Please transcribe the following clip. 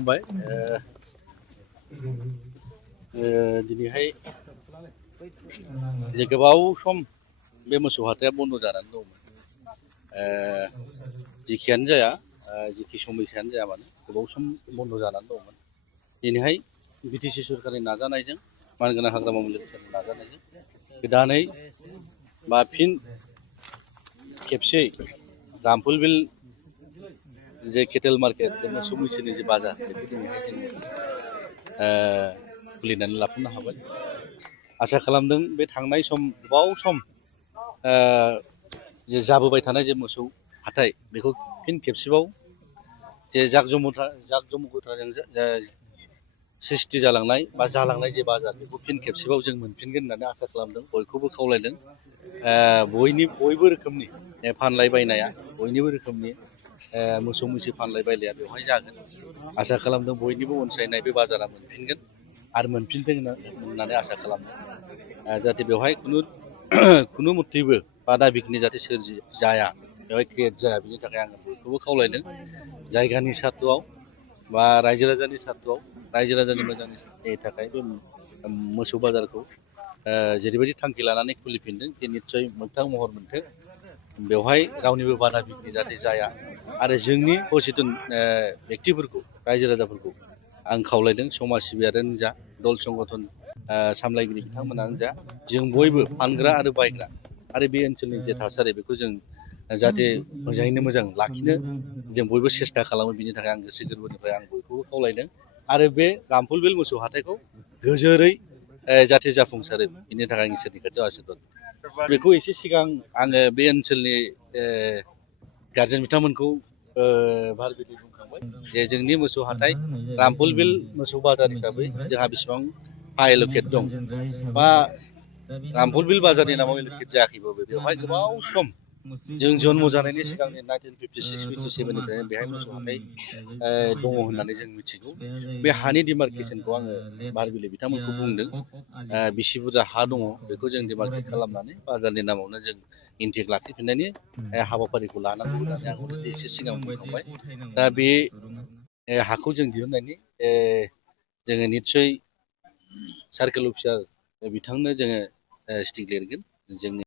खुलुमबाय दिनैहाय जे गोबाव सम बे मोसौ हाथाया बन्द जानानै दंमोन जिखियानो जाया जिखि समयसायानो जाया मानो गोबाव सम बन्द जानानै दंमोन दिनैहाय बिटिसि सरकारनि नाजानायजों मानगोनां हाग्रामा मिलिटारिनि नाजानायजों गोदानै बा फिन खेबसे रामफलबिल जे केटेल मार्केट जे मोसौ मैसोनि जे बाजार बेखौ दिनैहाय जों खुलिनानै लाफिननो हाबाय आसा खालामदों बे थांनाय सम गोबाव सम जे जाबोबाय थानाय जे मोसौ हाथाय बेखौ फिन खेबसेबाव जे जाकजमकताजों सृष्टि जालांनाय बा जालांनाय जे बाजार बेखौ फिन खेबसेबाव जों मोनफिनगोन होननानै आसा खालामदों बयखौबो खावलायदों बयबो रोखोमनि फानलाय बायनाया बयनिबो रोखोमनि मोसौ मैसो फानलाय बायलाया बेवहाय जागोन आसा खालामदों बयनिबो अनसायनाय बे बाजारा मोनफिनगोन आरो मोनफिनथों होननानै आसा खालामदों जाहाथे बेवहाय खुनु मथेबो बादा बिघ्नि जाहाथे सोरजि जाया बेवहाय क्रियेट जाया बिनि थाखाय आङो बयखौबो खावलायदों जायगानि सार्थआव बा रायजो राजानि सार्थआव रायजो राजानि मोजांनि थाखाय बे मोसौ बाजारखौ जेरैबायदि थांखि लानानै खुलिफिनदों बे निस्सय मोगथां महर मोनथों बेवहाय रावनिबो बादा बिघ्नि जाहाथे जाया आरो जोंनि सचेतन बेक्तिफोरखौ रायजो राजाफोरखौ आं खावलायदों समाज सिबियारियानो जा दल संगठन सामलायगिरि बिथांमोनानो जा जों बयबो फानग्रा आरो बायग्रा आरो बे ओनसोलनि जे थासारि बेखौ जों जाहाथे मोजाङैनो मोजां लाखिनो जों बयबो सेस्था खालामो बिनि थाखाय आं गोसो गोरबोनिफ्राय आं बयखौबो खावलायदों आरो बे रामफलबिल मोसौ हाथायखौ गोजोरै जाहाथे जाफुंसारो बिनि थाखाय आं इसोरनि खाथियाव आसिरबाद बेखौ एसे सिगां आङो बे ओनसोलनि गारजेन बिथांमोनखौ भारबिलि बुंखांबाय जे जोंनि मोसौ हाथाय रामफलबिल मोसौ बाजार हिसाबै जोंहा बेसेबां हा एलकेट दं बा रामफलबिल बाजारनि नामाव एलकेट जायाखैबाबो बेवहाय गोबाव सम जों जन्म जानायनि सिगांनि 1956-57निफ्रायनो बेहाय मोसौ हाथाय दङ होननानै जों मिथिगौ बे हानि डिमार्केसनखौ आङो भारबिलि बिथांमोनखौ बुंदों बिसि बुरजा हा दङ बेखौ जों डिमार्केट खालामनानै बाजारनि नामावनो जों इन्टेक लाखिफिननायनि हाबाफारिखौ लानांगौ होननानै आं अलरेडि एसे सिगां बुंखांबाय दा बे हाखौ जों दिहुननायनि जोङो निस्सय सार्केल अफिसार बिथांनो जोङो स्टिक लिरगोन जोंनि